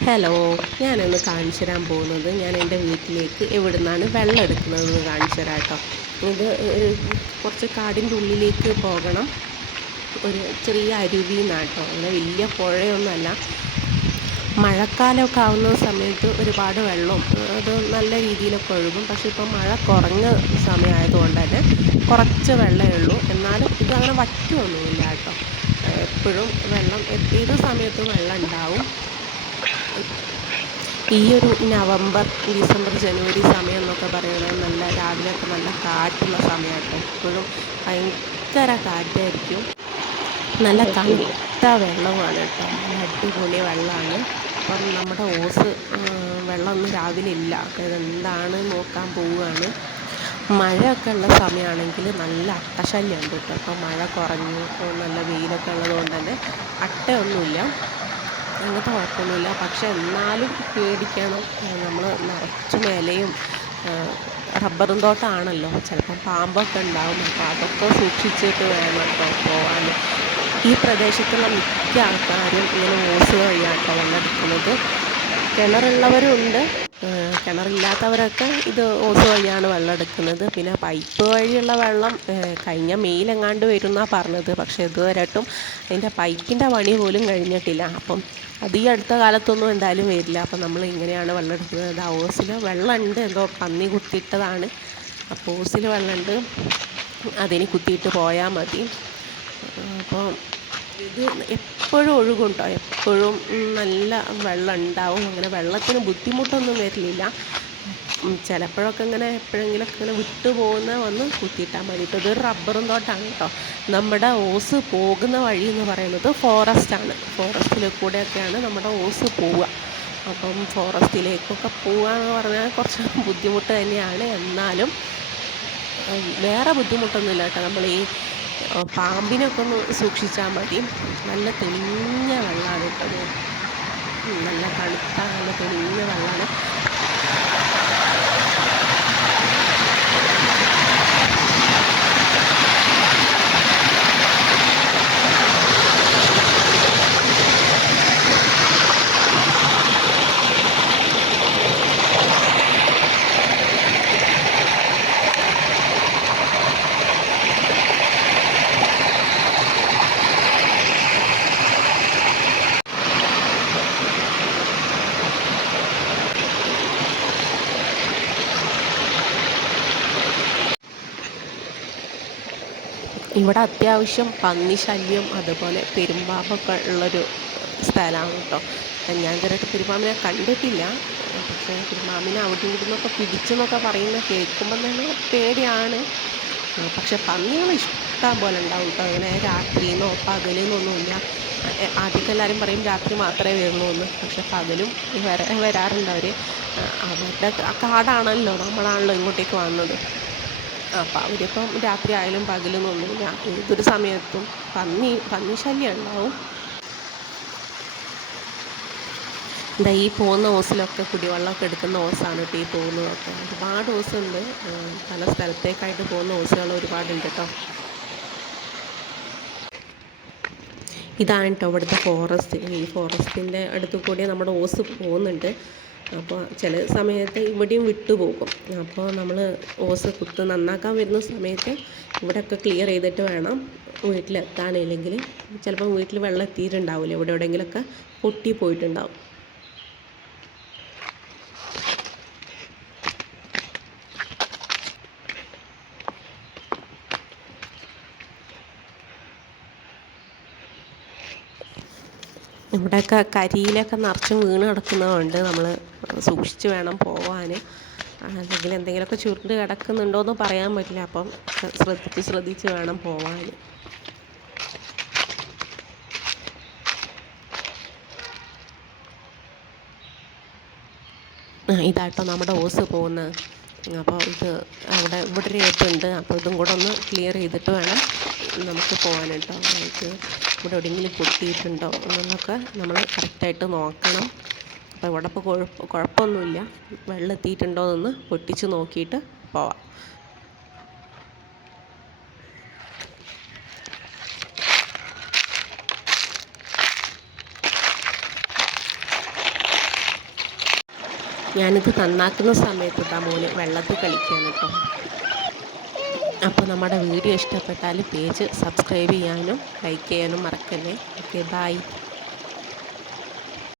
Hello ഞാനൊന്ന് കാണിച്ചു തരാൻ പോകുന്നത് ഞാൻ എന്റെ വീട്ടിലേക്ക് എവിടെ നിന്നാണ് വെള്ളം എടുക്കുന്നതെന്ന് കാണിച്ചു തരാം കേട്ടോ ഇത് കുറച്ച് കാടിന്റെ ഉള്ളിലേക്ക് പോകണം. ഒരു ചെറിയ അരുവി നാട്ടോ അങ്ങനെ വലിയ പുഴയൊന്നുമല്ല. മഴക്കാലമൊക്കെ ആവുന്ന സമയത്ത് ഒരുപാട് വെള്ളം അത് നല്ല രീതിയിലൊക്കെ ഒഴുകും. പക്ഷെ ഇപ്പം മഴ കുറഞ്ഞ സമയമായതുകൊണ്ട് തന്നെ കുറച്ച് വെള്ളമേ ഉള്ളൂ. എന്നാലും ഇത് അങ്ങനെ വറ്റുമൊന്നുമില്ല കേട്ടോ. എപ്പോഴും വെള്ളം ഏത് സമയത്തും വെള്ളം ഉണ്ടാവും. ഈ ഒരു നവംബർ ഡിസംബർ ജനുവരി സമയം എന്നൊക്കെ പറയുന്നത് നല്ല രാവിലെയൊക്കെ നല്ല കാറ്റുള്ള സമയമാണ് എപ്പോഴും ഭയങ്കര കാറ്റായിരിക്കും. നല്ല തണുത്ത വെള്ളമാണ് കേട്ടോ. നല്ല അടിപൊളി വെള്ളമാണ്. അപ്പം നമ്മുടെ ഓസ് വെള്ളമൊന്നും രാവിലെ ഇല്ല. അപ്പോൾ ഇതെന്താണ് നോക്കാൻ പോവുകയാണ്. മഴയൊക്കെ ഉള്ള സമയമാണെങ്കിൽ നല്ല അട്ടശല്യമുണ്ട് കേട്ടോ. അപ്പോൾ മഴ കുറഞ്ഞു നല്ല വെയിലൊക്കെ ഉള്ളതുകൊണ്ട് തന്നെ അട്ടയൊന്നുമില്ല. അങ്ങനത്തെ കുഴപ്പമൊന്നുമില്ല പക്ഷെ എന്നാലും പേടിക്കണം. നമ്മൾ നിറച്ചു മേലെയും റബ്ബറും തോട്ടമാണല്ലോ ചിലപ്പം പാമ്പൊക്കെ ഉണ്ടാവും. അപ്പോൾ അതൊക്കെ സൂക്ഷിച്ചിട്ട് വേണം കേട്ടോ പോകാൻ ഈ പ്രദേശത്തുള്ള മിക്ക ആൾക്കാരും ഇങ്ങനെ ഓസ് വഴിയാണ് കേട്ടോ വെള്ളം എടുക്കുന്നത് കിണറുള്ളവരുണ്ട്. കിണറില്ലാത്തവരൊക്കെ ഇത് ഓസ് വഴിയാണ് വെള്ളം എടുക്കുന്നത്. പിന്നെ പൈപ്പ് വഴിയുള്ള വെള്ളം കഴിഞ്ഞ മെയിലെങ്ങാണ്ട് വരുമെന്നാണ് പറഞ്ഞത്. പക്ഷേ ഇതുവരെയായിട്ടും അതിന്റെ പൈപ്പിന്റെ പണി പോലും കഴിഞ്ഞിട്ടില്ല. അപ്പം അത് ഈ അടുത്ത കാലത്തൊന്നും എന്തായാലും വരില്ല. അപ്പം നമ്മൾ ഇങ്ങനെയാണ് വെള്ളം എടുക്കുന്നത്. ഓസിൽ വെള്ളമുണ്ട് എന്തോ പന്നി കുത്തിയിട്ടതാണ്. അപ്പോൾ ഓസിൽ വെള്ളമുണ്ട് അതിന് കുത്തിയിട്ട് പോയാൽ മതി. അപ്പോൾ ഇത് എപ്പോഴും ഒഴുകും കേട്ടോ എപ്പോഴും നല്ല വെള്ളം ഉണ്ടാവും. അങ്ങനെ വെള്ളത്തിന് ബുദ്ധിമുട്ടൊന്നും വരില്ല. ചിലപ്പോഴൊക്കെ ഇങ്ങനെ എപ്പോഴെങ്കിലൊക്കെ ഇങ്ങനെ വിട്ടു പോകുന്ന വന്ന് കുത്തിയിട്ടാൽ മതി. ഇപ്പോൾ ഇതൊരു റബ്ബറും തോട്ടാണ് കേട്ടോ. നമ്മുടെ ഓസ് പോകുന്ന വഴി എന്ന് പറയുന്നത് ഫോറസ്റ്റാണ് ഫോറസ്റ്റിൽ കൂടെയൊക്കെയാണ് നമ്മുടെ ഓസ് പോവുക. അപ്പം ഫോറസ്റ്റിലേക്കൊക്കെ പോവുക എന്ന് പറഞ്ഞാൽ കുറച്ച് ബുദ്ധിമുട്ട് തന്നെയാണ്. എന്നാലും വേറെ ബുദ്ധിമുട്ടൊന്നുമില്ല കേട്ടോ. നമ്മൾ ഈ പാമ്പിനൊക്കെ ഒന്ന് സൂക്ഷിച്ചാൽ മതി. നല്ല തെളിഞ്ഞ വെള്ളമാണ് കേട്ടോ നല്ല തണുത്ത നല്ല തെളിഞ്ഞ വെള്ളമാണ് ഇവിടെ അത്യാവശ്യം പന്നി ശല്യം അതുപോലെ പെരുമ്പാമ്പൊക്കെ ഉള്ളൊരു സ്ഥലമാണ് കേട്ടോ. ഞാൻ ഇതുവരെയായിട്ട് പെരുമ്പാമ്പിനെ കണ്ടിട്ടില്ല. പക്ഷേ പെരുമ്പാമ്പിനെ അവിടെ ഇവിടുന്നൊക്കെ പിടിച്ചെന്നൊക്കെ പറയുന്ന കേൾക്കുമ്പോൾ തന്നെ പേടിയാണ്. പക്ഷെ പന്നികൾ ഇഷ്ടം പോലെ ഉണ്ടാവും കേട്ടോ. അങ്ങനെ രാത്രിയെന്നോ പകലെന്നൊന്നുമില്ല ആദ്യമൊക്കെ എല്ലാവരും പറയും രാത്രി മാത്രമേ വരുള്ളൂ എന്ന്. പക്ഷെ പകലും വര വരാറുണ്ട് അവർ അവരുടെ കാടാണല്ലോ നമ്മളാണല്ലോ ഇങ്ങോട്ടേക്ക് വന്നത്. അപ്പം അവരിപ്പം രാത്രി ആയാലും പകലെന്നൊന്നുമില്ല ഏതൊരു സമയത്തും പന്നി പന്നി ശല്യം ഉണ്ടാവും. എന്താ ഈ പോകുന്ന ഓസിലൊക്കെ കുടിവെള്ളമൊക്കെ എടുക്കുന്ന ഓസാണ് കേട്ടോ ഈ പോകുന്നതൊക്കെ. ഒരുപാട് ഓസുണ്ട്. പല സ്ഥലത്തേക്കായിട്ട് പോകുന്ന ഓസുകൾ ഒരുപാടുണ്ട് കേട്ടോ ഇതാണ് കേട്ടോ ഇവിടുത്തെ ഫോറസ്റ്റ്. ഈ ഫോറസ്റ്റിന്റെ അടുത്ത് കൂടി നമ്മുടെ ഓസ് പോകുന്നുണ്ട്. അപ്പോൾ ചില സമയത്ത് ഇവിടെയും വിട്ടുപോകും അപ്പോൾ നമ്മൾ ഓസ് കുത്ത് നന്നാക്കാൻ വരുന്ന സമയത്ത് ഇവിടെയൊക്കെ ക്ലിയർ ചെയ്തിട്ട് വേണം വീട്ടിലെത്താനില്ലെങ്കിൽ ചിലപ്പോൾ വീട്ടിൽ വെള്ളം എത്തിയിട്ടുണ്ടാവില്ല. ഇവിടെ എവിടെയെങ്കിലുമൊക്കെ പൊട്ടി പോയിട്ടുണ്ടാവും. ഇവിടെയൊക്കെ കരിയിലൊക്കെ നിറച്ചും വീണ് കിടക്കുന്നതുകൊണ്ട് നമ്മൾ സൂക്ഷിച്ച് വേണം പോവാൻ. അല്ലെങ്കിൽ എന്തെങ്കിലുമൊക്കെ ചുരുണ്ട് കിടക്കുന്നുണ്ടോയെന്ന് പറയാൻ പറ്റില്ല. അപ്പം ശ്രദ്ധിച്ച് ശ്രദ്ധിച്ച് വേണം പോവാൻ. ഇതാട്ടോ നമ്മുടെ ഓസ് പോകുന്നത്. അപ്പോൾ ഇത് അവിടെ ഇവിടെ ഒരു ഏറ്റുണ്ട്. അപ്പോൾ ഇതും കൂടെ ഒന്ന് ക്ലിയർ ചെയ്തിട്ട് വേണം നമുക്ക് കേട്ടോ ഇത് ഇവിടെ എവിടെയെങ്കിലും പൊട്ടിയിട്ടുണ്ടോ എന്നൊക്കെ നമ്മൾ കറക്റ്റായിട്ട് നോക്കണം. അപ്പോൾ ഇവിടെ ഇപ്പോൾ കുഴപ്പം കുഴപ്പമൊന്നുമില്ല. വെള്ളം എത്തിയിട്ടുണ്ടോ എന്ന് പൊട്ടിച്ച് നോക്കിയിട്ട് പോവാം. ഞാനിത് നന്നാക്കുന്ന സമയത്ത് ഇതാ മോന് വെള്ളത്തിൽ കളിക്കാൻ കേട്ടോ അപ്പോൾ നമ്മുടെ വീഡിയോ ഇഷ്ടപ്പെട്ടാൽ പേജ് സബ്സ്ക്രൈബ് ചെയ്യാനും ലൈക്ക് ചെയ്യാനും മറക്കല്ലേ. Okay bye